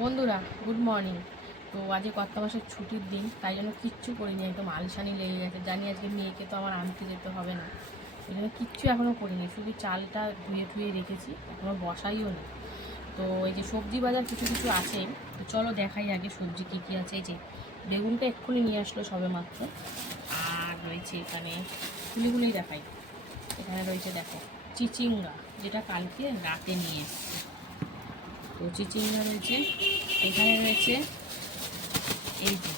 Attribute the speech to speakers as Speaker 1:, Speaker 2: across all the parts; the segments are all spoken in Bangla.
Speaker 1: বন্ধুরা গুড মর্নিং তো আজকে কত মাসের ছুটির দিন, তাই জন্য কিচ্ছু করিনি, একদম আলসানি লেগে গেছে। জানি আজকে মেয়েকে তো আমার আনতে যেতে হবে না। এই জন্য কিচ্ছু এখনও করিনি, শুধু চালটা ধুয়ে ধুয়ে রেখেছি এখনও বসাইও নি। তো এই যে সবজি বাজার কিছু কিছু আছে, তো চলো দেখাই আগে সবজি কী কী আছে। এই যে বেগুনটা এক্ষুনি নিয়ে আসলো সবে মাত্র আর রয়েছে এখানে ফুলিগুলোই দেখাই। এখানে রয়েছে দেখো, চিচিঙ্গা, যেটা কালকে রাতে নিয়ে এসেছি। তো চিচিঙ্গা রয়েছে, এখানে রয়েছে এই যে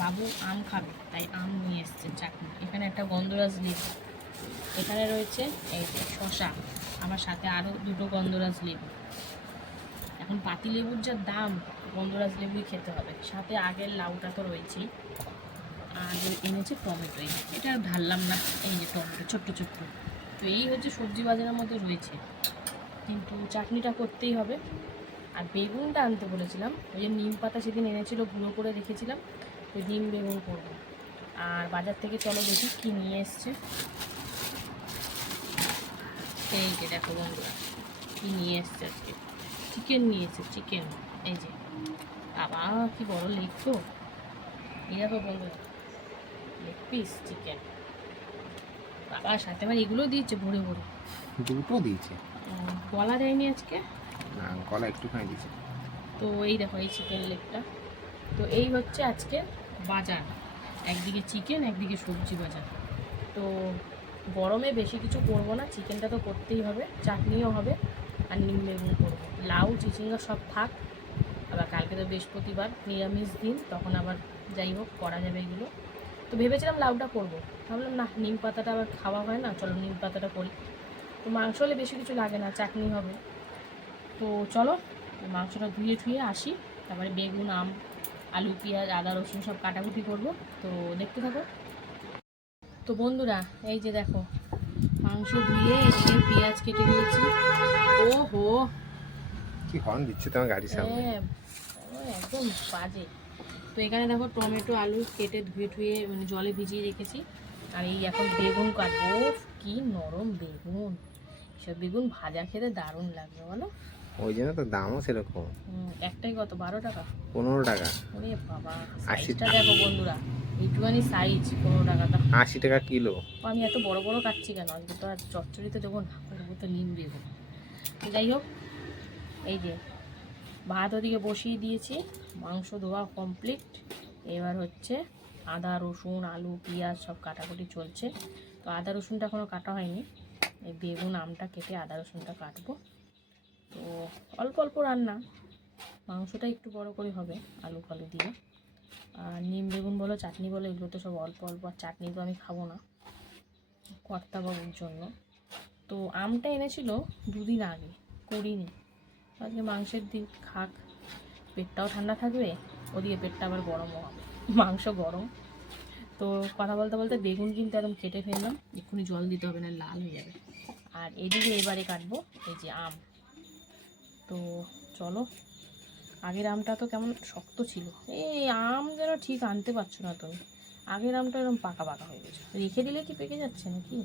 Speaker 1: বাবু আম খাবে, তাই আম নিয়ে এসছে চাটনি এখানে একটা গন্ধরাজ লেবু এখানে রয়েছে এই শশা আমার সাথে আরও দুটো গন্ধরাজ লেবু এখন পাতি লেবুর যা দাম, গন্ধরাজ লেবুই খেতে হবে। সাথে আগের লাউটা তো রয়েছেই, আর এনেছে টমেটো। এটা ঢাললাম না, এই যে টমেটো, ছোট্ট ছোট্ট। তো এই হচ্ছে সবজি বাজারের মধ্যে রয়েছে। কিন্তু চাটনিটা করতেই হবে। আর বেগুনটা আনতে বলেছিলাম। ওই যে নিম পাতা সেদিন এনেছিল গুঁড়ো করে রেখেছিলাম। ওই নিম বেগুন করব। আর বাজার থেকে চলো দেখি কী নিয়ে এসছে। এই যে দেখো বন্ধুরা কী নিয়ে এসছে আজকে। চিকেন নিয়ে এসছে চিকেন এই যে। বাবা কি বড় লেগ তো। এই দেখো বন্ধুরা লেগ পিস চিকেন বাবা সাথে আবার এগুলো দিয়েছে ভরে ভরে।
Speaker 2: দুটো দিয়েছে।
Speaker 1: বলা যায়নি আজকে।
Speaker 2: গলা একটুখানি দিয়েছে।
Speaker 1: তো এই দেখো, এই চিকেন লেগটা তো এই হচ্ছে আজকে বাজার। একদিকে চিকেন একদিকে সবজি বাজার। তো গরমে বেশি কিছু করব না চিকেনটা তো করতেই হবে, চাটনিও হবে, আর নিম বেগুন করব। লাউ, চিচিঙ্গা সব থাক। আবার কালকে তো বৃহস্পতিবার, নিরামিষ দিন, তখন আবার যাই হোক, করা যাবে এগুলো। তো ভেবেছিলাম লাউটা করব। ভাবলাম না নিম পাতাটা আবার খাওয়া হয় না, চলো নিম পাতাটা করি। তো মাংস হলে বেশি কিছু লাগে না, চাটনি হবে। তো চলো মাংসটা ধুয়ে ধুয়ে আসি। তারপরে বেগুন আম আলু পেঁয়াজ আদা রসুন সব কাটাকুটি করব। তো দেখতে থাকো। তো বন্ধুরা এই যে দেখো মাংস ধুয়ে এদিকে পেঁয়াজ কেটে নিয়েছি। ও হো
Speaker 2: কি হর্ন দিচ্ছে তোমার গাড়ির সামনে?
Speaker 1: হ্যাঁ একদম বাজে। তো এখানে দেখো টমেটো আলু কেটে ধুয়ে ধুয়ে মানে জলে ভিজিয়ে রেখেছি। আর এই এখন বেগুন কাটবো। কি নরম বেগুন। সব বেগুন ভাজা খেতে দারুণ লাগবে বলো।
Speaker 2: ওই জন্য তো দামও সেরকম।
Speaker 1: একটাই কত? বারো টাকা?
Speaker 2: পনেরো টাকা।
Speaker 1: ওরে বাবা দেখো বন্ধুরা একটুখানি সাইজ পনেরো টাকাটা
Speaker 2: আশি টাকা কিলো।
Speaker 1: আমি এত বড় বড় কাটছি কেন? আজকে তো আর চচ্চড়িতে দেবো না দেবো তো নিম যাই হোক এই যে ভাত ওদিকে বসিয়ে দিয়েছি মাংস ধোয়া কমপ্লিট এবার হচ্ছে আদা রসুন আলু পেঁয়াজ সব কাটাকুটি চলছে। তো আদা রসুনটা এখনও কাটা হয়নি। এই বেগুন আমটা কেটে আদা রসুনটা কাটবো। তো অল্প অল্প রান্না। মাংসটা একটু বড় করে হবে, আলু ফালু দিয়ে। আর নিম, বেগুন বলো, চাটনি বলো, এগুলো তো সব অল্প অল্প, আর চাটনি তো আমি খাব না। কর্তাবাবুর জন্য। তো আমটা এনেছিল দুদিন আগে, করিনি। আজকে মাংসের দিন, খাক। পেটটাও ঠান্ডা থাকবে, ওদিকে পেটটা আবার গরমও হবে। মাংস গরম। তো কথা বলতে বলতে বেগুন কিন্তু একদম কেটে ফেললাম, এক্ষুনি জল দিতে হবে না লাল হয়ে যাবে। আর এদিকে এবারে কাটবো এই যে আম। তো চলো। আগের আমটা তো কেমন শক্ত ছিল। এই আম যেন ঠিক আনতে পারছ না তুমি। আগের আমটা এরকম পাকা পাকা হয়ে গেছে। রেখে দিলে কি পেকে যাচ্ছে নাকি?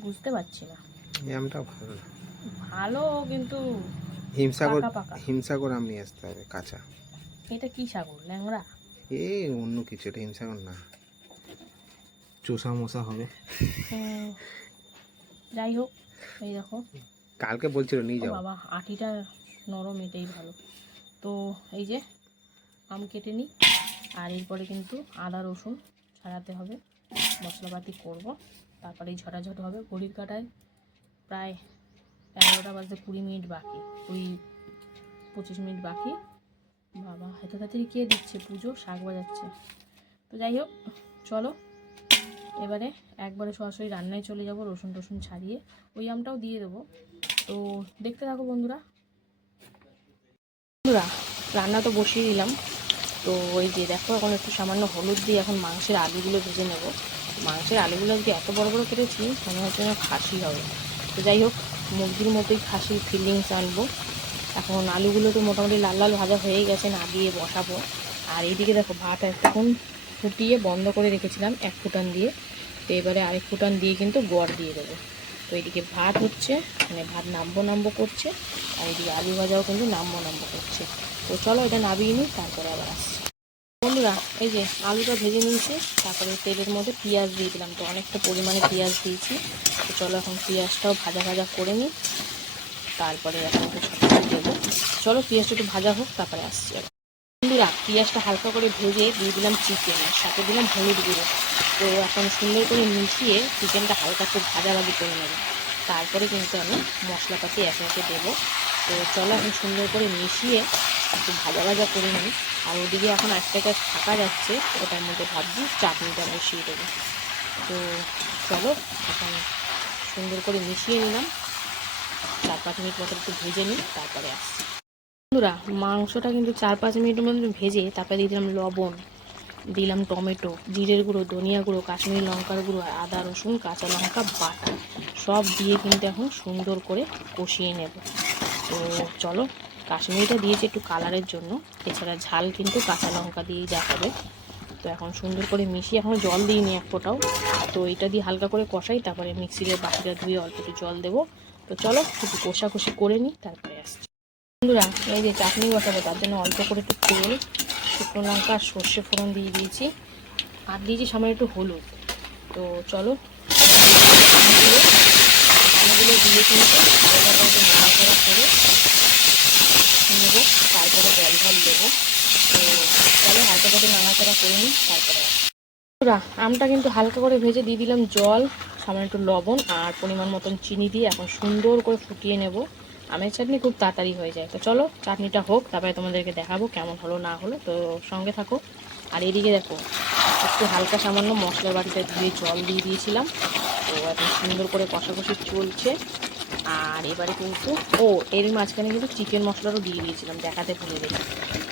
Speaker 1: বুঝতে পারছি না।
Speaker 2: আমটা ভালো।
Speaker 1: ভালো কিন্তু
Speaker 2: হিমসাগর। হিমসাগর আম নিয়ে আসতে হবে কাঁচা।
Speaker 1: এটা কি সাগর ল্যাংড়া?
Speaker 2: এ অন্য কিছু এটা হিমসাগর না। চোষা মশা হবে।
Speaker 1: যাই হোক এই দেখো।
Speaker 2: কালকে বলছিল নিয়ে যাও।
Speaker 1: বাবা আটিটা নরম এটাই ভালো। তো এই যে আম কেটে নিই আর এরপরে কিন্তু আদা রসুন ছাড়াতে হবে। মশলাপাতি করব তারপরে এই ঝটাঝট হবে। ঘড়ির কাটায় প্রায় এগারোটা বাজতে কুড়ি মিনিট বাকি কুড়ি পঁচিশ মিনিট বাকি। বাবা এত তাড়াতাড়ি কে দিচ্ছে? পুজো শাক বাজাচ্ছে। তো যাই হোক চলো। এবারে একবারে সরাসরি রান্নায় চলে যাব, রসুন টসুন ছাড়িয়ে। ওই আমটাও দিয়ে দেবো। তো দেখতে থাকো বন্ধুরা। বন্ধুরা, রান্না তো বসিয়ে দিলাম। তো ওই যে দেখো, এখন একটু সামান্য হলুদ দিয়ে এখন মাংসের আলুগুলো ভেজে নেব। মাংসের আলুগুলো আজকে এত বড় বড় কেটেছি, মনে হচ্ছে যেন খাসি হবে। তো যাই হোক, মুরগির মতোই খাসির ফিলিংস আনব। এখন আলুগুলো তো মোটামুটি লাল লাল ভাজা হয়ে গেছে, না দিয়ে বসাবো। আর এইদিকে দেখো ভাত একটুক্ষণ ফুটিয়ে বন্ধ করে রেখেছিলাম এক ফুটান দিয়ে। তো এবারে আরেক ফুটান দিয়ে কিন্তু গোয়ার দিয়ে দেবো। তো এদিকে ভাত হচ্ছে মানে ভাত নামবো নামবো করছে, আর এদিকে আলু ভাজাও কিন্তু নামবো নামবো করছে। তো চলো এটা নামিয়ে নিই, তারপরে আবার আসছি। বন্ধুরা, এই যে আলুটা ভেজে নিয়েছি, তারপরে তেলের মধ্যে পেঁয়াজ দিয়ে দিলাম। তো অনেকটা পরিমাণে পেঁয়াজ দিয়েছি। তো চলো এখন পেঁয়াজটাও ভাজা ভাজা করে নিই। তারপরে এখন দেবো। চলো পেঁয়াজটা একটু ভাজা হোক, তারপরে আসছি বন্ধুরা, পেঁয়াজটা হালকা করে ভেজে দিয়ে দিলাম চিকেন আর সাথে দিলাম হলুদ গুঁড়ো। তো এখন সুন্দর করে মিশিয়ে চিকেনটা হালকা একটু ভাজা ভাজি করে নেব। তারপরে কিন্তু আমি মশলাপাতি একে একে দেবো। তো চলো আমি সুন্দর করে মিশিয়ে একটু ভাজা ভাজা করে নিই। আর ওদিকে এখন একটা একটা থাকা যাচ্ছে, ওটার মধ্যে ভাবছি চাটনিটা বসিয়ে দেবো। তো চলো এখন সুন্দর করে মিশিয়ে নিলাম। চার পাঁচ মিনিট মতো একটু ভেজে নিই, তারপরে আসছি। বন্ধুরা, মাংসটা কিন্তু চার পাঁচ মিনিটের মধ্যে ভেজে তারপরে দিয়ে দিলাম লবণ দিলাম টমেটো, জিরের গুঁড়ো, ধনিয়া গুঁড়ো, কাশ্মীরি লঙ্কার গুঁড়ো, আর আদা, রসুন, কাঁচা লঙ্কা, বাটা। সব দিয়ে কিন্তু এখন সুন্দর করে কষিয়ে নেব। তো চলো, কাশ্মীরিটা দিয়েছি একটু কালারের জন্য। এছাড়া ঝাল কিন্তু কাঁচা লঙ্কা দিয়েই দেখাবে তো এখন সুন্দর করে মিশিয়ে, এখন জল দিইনি এক ফোঁটাও। তো এটা দিয়ে হালকা করে কষাই, তারপরে মিক্সিতে বাকিটা ধুয়ে অল্প একটু জল দেবো। তো চলো, একটু কষাকষি করে নিই, তারপরে বন্ধুরা এই যে চাটনি বসাবো তার জন্য অল্প করে একটু তেল শুকনো লঙ্কা আর সর্ষে ফোড়ন দিয়ে দিয়েছি। আর দিয়েছি সামান্য একটু হলুদ। তো চলো আলুগুলো দিয়ে কিন্তু হালকা করে নাড়াচাড়া করে নেব তারপরে জল ঝল দেবো। তো চলো হালকা করে নাড়াচাড়া করে নিই তারপরে বন্ধুরা, আমটা কিন্তু হালকা করে ভেজে দিয়ে দিলাম জল সামান্য একটু লবণ আর পরিমাণ মতন চিনি দিয়ে এখন সুন্দর করে ফুটিয়ে নেব। আমের চাটনি খুব তাড়াতাড়ি হয়ে যায়। তো চলো, চাটনিটা হোক, তারপরে তোমাদেরকে দেখাবো কেমন হলো, না হলো। তো সঙ্গে থাকো। আর এদিকে দেখো, একটু হালকা সামান্য মশলার বাটিতে ধুয়ে জল দিয়ে দিয়েছিলাম। তো এখন সুন্দর করে কষাকষি চলছে। আর এবারে কিন্তু, ও, এর মাঝখানে কিন্তু চিকেন মশলারও দিয়ে দিয়েছিলাম, দেখাতে ভুলে গেছি।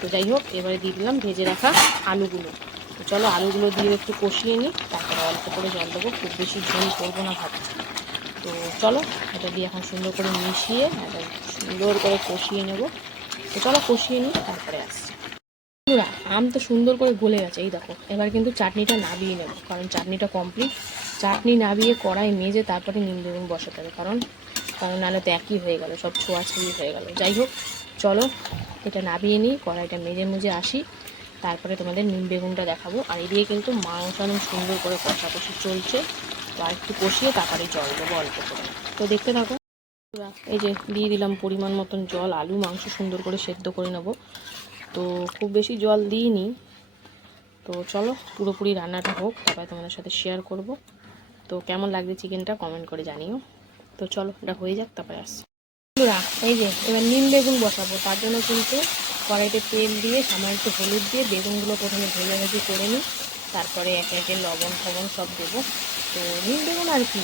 Speaker 1: তো যাই হোক, এবারে দিয়ে দিলাম ভেজে রাখা আলুগুলো। তো চলো, আলুগুলো দিয়ে একটু কষিয়ে নিই, তারপরে অল্প করে জল দেবো, খুব বেশি ঝোল করব না ভাবছি। তো চলো, এটা দিয়ে এখন সুন্দর করে মিশিয়ে এটা সুন্দর করে কষিয়ে নেব। তো চলো কষিয়ে নিই, তারপরে আসছি। বন্ধুরা, আম তো সুন্দর করে গলে গেছে, এই দেখো। এবার কিন্তু চাটনিটা নাবিয়ে নেব, কারণ চাটনিটা কমপ্লিট চাটনি নাবিয়ে কড়াই মেজে তারপরে নিম বেগুন বসাতে হবে, কারণ কারণ নাহলে তো একই হয়ে গেল, সব ছোঁয়াছুঁয়ি হয়ে গেল। যাই হোক, চলো, এটা নাবিয়ে নিই, কড়াইটা মেজে মুজে আসি। তারপরে তোমাদের নিম বেগুনটা দেখাবো। আর এদিকে কিন্তু মাংস সুন্দর করে কষাকষি চলছে। তো আর একটু কষিয়ে তারপরে জল দেবো অল্প করে। তো দেখতে থাকো এই যে দিয়ে দিলাম পরিমাণ মতন জল আলু মাংস সুন্দর করে সেদ্ধ করে নেব। তো খুব বেশি জল দিইনি। তো চলো পুরোপুরি রান্নাটা হোক তারপরে তোমাদের সাথে শেয়ার করব। তো কেমন লাগছে চিকেনটা কমেন্ট করে জানিও। তো চলো এটা হয়ে যাক তারপরে আসছি। বন্ধুরা, এই যে এবার নিম বেগুন বসাবো তার জন্য কিন্তু কড়াইতে তেল দিয়ে সামান্য একটু হলুদ দিয়ে বেগুনগুলো প্রথমে ভেজে ভেজে করে নিই তারপরে একে একে লবণ ফবণ সব দেবো। তো নিম বেগুন আর কি?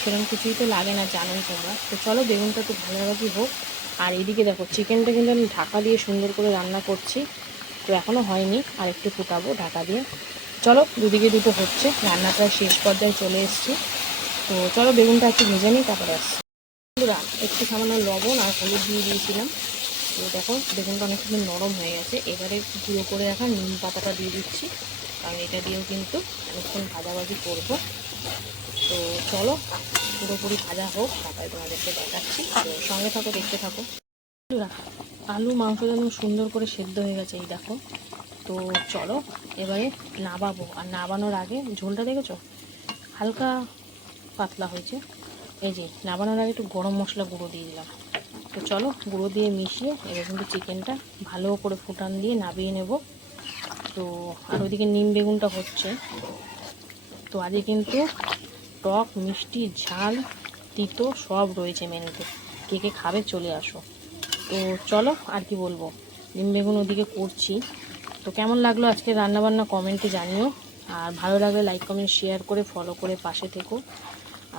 Speaker 1: সেরকম কিছুই তো লাগে না জানেন তোমরা। তো চলো বেগুনটা একটু ভাজাভাজি হোক। আর এদিকে দেখো চিকেনটা কিন্তু আমি ঢাকা দিয়ে সুন্দর করে রান্না করছি। তো এখনও হয়নি, আর একটু ফুটাবো ঢাকা দিয়ে। চলো, দুদিকে দুটো হচ্ছে। রান্না প্রায় শেষ পর্যায়ে চলে এসেছি। তো চলো বেগুনটা একটু ভেজে নিই, তারপরে আসছি। বন্ধুরা, একটু সামান্য লবণ আর হলুদ দিয়ে দিয়েছিলাম। তো দেখো, বেগুনটা অনেক সুন্দর নরম হয়ে গেছে। এবারে গুঁড়ো করে রাখা নিম পাতাটা দিয়ে দিচ্ছি। কারণ এটা দিয়েও কিন্তু অনেকক্ষণ ভাজাভাজি করব। তো চলো, পুরোপুরি ভাজা হোক, তারপরে তোমাদেরকে দেখাচ্ছি। তো সঙ্গে থাকো, দেখতে থাকো। আলু মাংস যেন সুন্দর করে সেদ্ধ হয়ে গেছে, এই দেখো। তো চলো, এবারে নাবাবো। আর নাবানোর আগে ঝোলটা দেখেছ? হালকা পাতলা হয়েছে। এই যে, নাবানোর আগে একটু গরম মশলা গুঁড়ো দিয়ে দিলাম। তো চলো, গুঁড়ো দিয়ে মিশিয়ে এবার কিন্তু চিকেনটা ভালো করে ফুটান দিয়ে নাবিয়ে নেব। তো আর ওইদিকে নিম বেগুনটা হচ্ছে। তো আজকে কিন্তু টক, মিষ্টি, ঝাল, তিতো সব রয়েছে মেনুতে। কে কে খাবে চলে আসো। তো চলো আর কি বলব। নিম বেগুন ওদিকে করছি। তো কেমন লাগল আজকে রান্নাবান্না কমেন্টে জানিও। আর ভালো লাগলে লাইক কমেন্ট শেয়ার করে ফলো করে পাশে থেকো।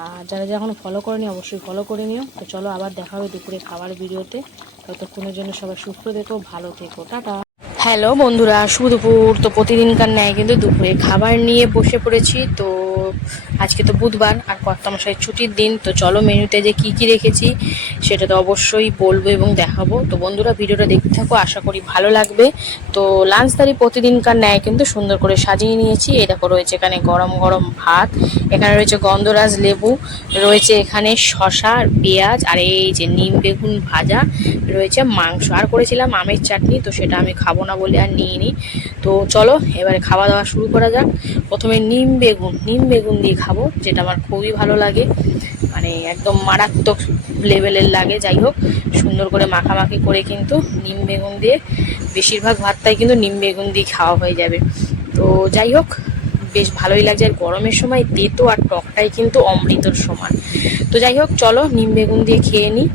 Speaker 1: আর যারা এখনও ফলো করেনি, অবশ্যই ফলো করে নিও। তো চলো আবার দেখা হবে দুপুরে খাবার ভিডিওতে। ততক্ষণের জন্য সবাই সুস্থ থেকো, ভালো থেকো। টাটা। হ্যালো বন্ধুরা শুভ দুপুর। তো প্রতিদিনকার নেয় কিন্তু দুপুরে খাবার নিয়ে বসে পড়েছি। তো আজকে তো বুধবার আর কর্তামশাই ছুটির দিন, তো চলো মেনুতে যে কি কি রেখেছি সেটা তো অবশ্যই বলব এবং দেখাবো। তো বন্ধুরা, ভিডিওটা দেখতে থাকো, আশা করি ভালো লাগবে। তো লাঞ্চ তারি প্রতিদিনকার ন্যায় কিন্তু সুন্দর করে সাজিয়ে নিয়েছি। এই দেখো, রয়েছে এখানে গরম গরম ভাত, এখানে রয়েছে গন্ধরাজ লেবু, রয়েছে এখানে শশা পেঁয়াজ, আর এই যে নিম বেগুন ভাজা, রয়েছে মাংস। আর করেছিলাম আমের চাটনি, তো সেটা আমি খাব না বলে আর নিয়ে নিই তো চলো, এবারে খাওয়া দাওয়া শুরু করা যাক। প্রথমে নিম বেগুন, নিম বেগুন দিয়ে খাব, যেটা আমার খুবই ভালো লাগে। মানে একদম মারাত্মক লেভেলের লাগে, যাই হোক, সুন্দর করে মাখামাখি করে কিন্তু নিম বেগুন দিয়ে, বেশিরভাগ ভাতটাই কিন্তু নিম বেগুন দিয়ে খাওয়া হয়ে যাবে। তো যাই হোক, বেশ ভালোই লাগছে। আর গরমের সময় তেতো আর টকটাই কিন্তু অমৃতর সমান। তো যাই হোক, চলো নিম বেগুন দিয়ে খেয়ে নিই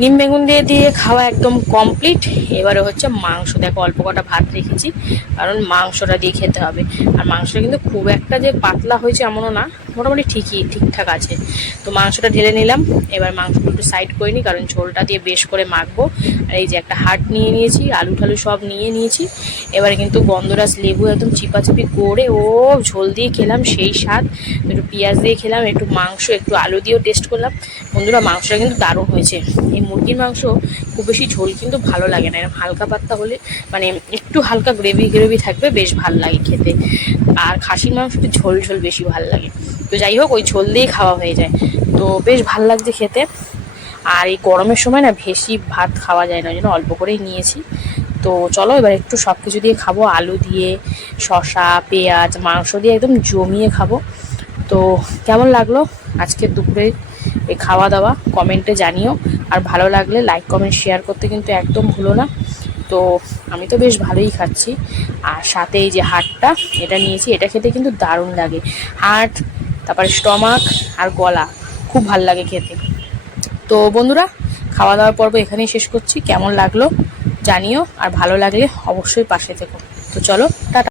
Speaker 1: নিম বেগুন দিয়ে দিয়ে খাওয়া একদম কমপ্লিট এবারে হচ্ছে মাংস। দেখো, অল্প কটা ভাত রেখেছি, কারণ মাংসটা দিয়ে খেতে হবে। আর মাংসটা কিন্তু খুব একটা যে পাতলা হয়েছে এমনও না। মোটামুটি ঠিকই, ঠিকঠাক আছে। তো মাংসটা ঢেলে নিলাম। এবার মাংসটা একটু সাইড করে নিই কারণ ঝোলটা দিয়ে বেশ করে মাখবো। আর এই যে একটা হাট নিয়ে নিয়েছি, আলু ঠালু সব নিয়ে নিয়েছি। এবারে কিন্তু গন্ধরাজ লেবু একদম চিপাচিপি করে, ও ঝোল দিয়ে খেলাম সেই স্বাদ। একটু পেঁয়াজ দিয়ে খেলাম, একটু মাংস, একটু আলু দিয়েও টেস্ট করলাম। বন্ধুরা, মাংসটা কিন্তু দারুণ হয়েছে। এই মুরগির মাংস খুব বেশি ঝোল কিন্তু ভালো লাগে না। এরকম হালকা পাতলা হলে মানে একটু হালকা গ্রেভি গ্রেভি থাকবে, বেশ ভালো লাগে খেতে। আর খাসির মাংস একটু ঝোল ঝোল বেশি ভালো লাগে। তো যাই হোক, ওই ঝোল দিয়েই খাওয়া হয়ে যায়। তো বেশ ভালো লাগছে খেতে। আর এই গরমের সময় না বেশি ভাত খাওয়া যায় না, ওই জন্য অল্প করেই নিয়েছি। তো চলো, এবার একটু সব কিছু দিয়ে খাব। আলু দিয়ে, শসা, পেঁয়াজ, মাংস দিয়ে একদম জমিয়ে খাব। তো কেমন লাগল আজকে দুপুরে এই খাওয়া দাওয়া কমেন্টে জানিও। আর ভালো লাগলে লাইক কমেন্ট শেয়ার করতে কিন্তু একদম ভুলো না। তো আমি তো বেশ ভালোই খাচ্ছি। আর সাথে এই যে হাটটা, এটা নিয়েছি। এটা খেতে কিন্তু দারুণ লাগে। হাট তারপরে স্টমাক আর গলা, খুব ভালো লাগে খেতে। তো বন্ধুরা খাওয়া দাওয়ার পর্ব এখানেই শেষ করছি। কেমন লাগল জানিও, আর ভালো লাগলে অবশ্যই পাশে থেকো। তো চলো, টাটা।